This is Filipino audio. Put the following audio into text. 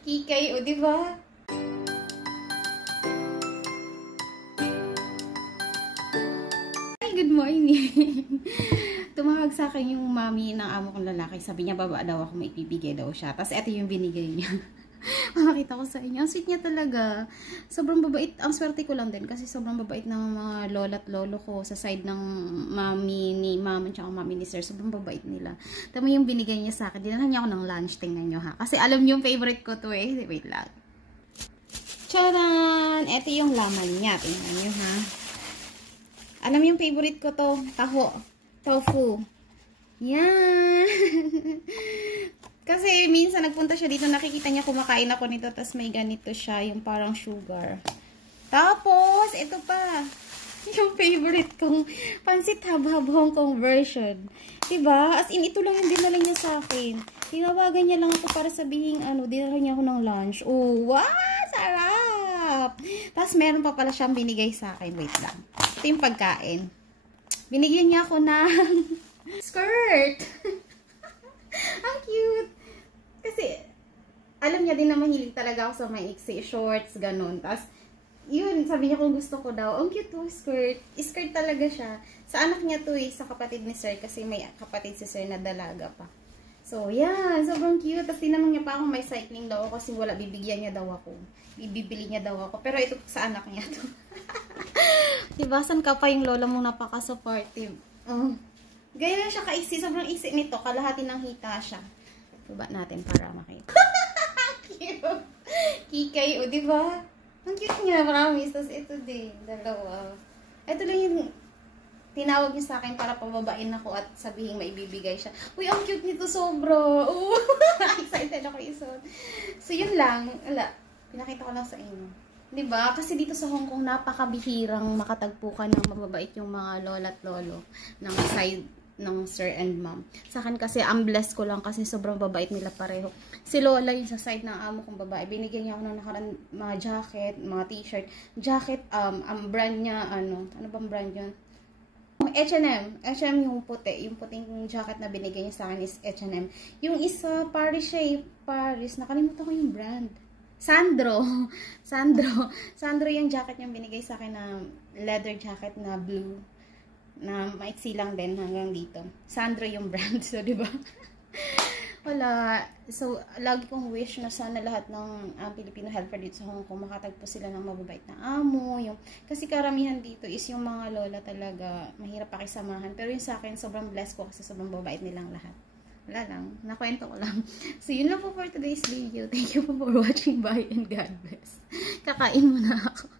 Kikay, o diba? Ay, good morning. Tumawag sa akin yung mami ng amo kong lalaki. Sabi niya, baba daw ako, may ibibigay daw siya. Tapos, eto yung binigay niya. Makakita ko sa inyo. Ang sweet niya talaga. Sobrang babait. Ang swerte ko lang din kasi sobrang babait ng mga lola at lolo ko sa side ng mami ni mama at mami ni sir. Sobrang babait nila. Tama yung binigay niya sa akin. Dinala niya ako ng lunch. Tingnan nyo ha. Kasi alam niyo yung favorite ko to eh. Wait lang. Charan! Ito yung laman niya. Tingnan nyo ha. Alam niyo yung favorite ko to. Tofu. Yan. Kasi minsan nagpunta siya dito, nakikita niya kumakain ako nito, tapos may ganito siya, yung parang sugar. Tapos, ito pa, yung favorite kong pansit hab-hab Hong Kong version. Diba? As in, ito lang yung dinala niya sa akin. Tinawagan niya lang ako para sabihin, dinala niya ako ng lunch. Oh, wow! Sarap! Tapos, meron pa pala siyang binigay sa akin. Wait lang. Ito yung pagkain. Binigyan niya ako ng skirt. Ang cute! Kasi, alam niya din na mahilig talaga ako sa maiksi, shorts, ganun. Tapos, yun, sabi niya kung gusto ko daw. Ang cute to, skirt. Skirt talaga siya. Sa anak niya to sa kapatid ni sir. Kasi may kapatid si sir na dalaga pa. So, yan. Sobrang cute. Tapos, tinanong niya pa kung may cycling daw ako kasi wala, bibigyan niya daw ako. Bibili niya daw ako. Pero ito sa anak niya to. Diba, san ka pa yung lola mong napaka-supportive? Gaya na siya kaisi. Sobrang isi nito. Kalahati ng hita siya. Baba natin para makita. Cute. Kikay, o diba? Ang cute niya, promise. Tapos ito din, dalawa. Ito lang yung tinawag niya sa akin para pababain ako at sabihin maibibigay siya. Uy, ang cute nito sobra. Excited ako isuot. So, yun lang. Wala. Pinakita ko lang sa inyo. Diba? Kasi dito sa Hong Kong, napakabihirang makatagpo ka ng mababait yung mga lola at lolo ng side ng sir and mom. Sa akin kasi, ang blessed ko lang kasi sobrang babait nila pareho. Si Lola yung sa side ng amo kong babae, binigyan niya ako ng mga jacket, mga t-shirt. Jacket, ang brand niya, ano bang brand yun? H&M. H&M yung puti. Yung puting jacket na binigyan niya sa akin is H&M. Yung isa, Paris siya eh. Paris. Nakalimutan ko yung brand. Sandro yung jacket niyang binigay sa akin na leather jacket na blue. Na maiksi lang din hanggang dito. Sandro yung brand. So, diba? Wala. So, lagi kong wish na sana lahat ng Filipino helper dito sa Hong Kong makatagpo sila ng mababait na amo. Kasi karamihan dito is yung mga lola talaga mahirap pakisamahan. Pero yung sa akin, sobrang blessed ko kasi sobrang babait nilang lahat. Wala lang. Nakwento ko lang. So, yun lang po for today's video. Thank you po for watching. Bye and God bless. Kakain muna ako.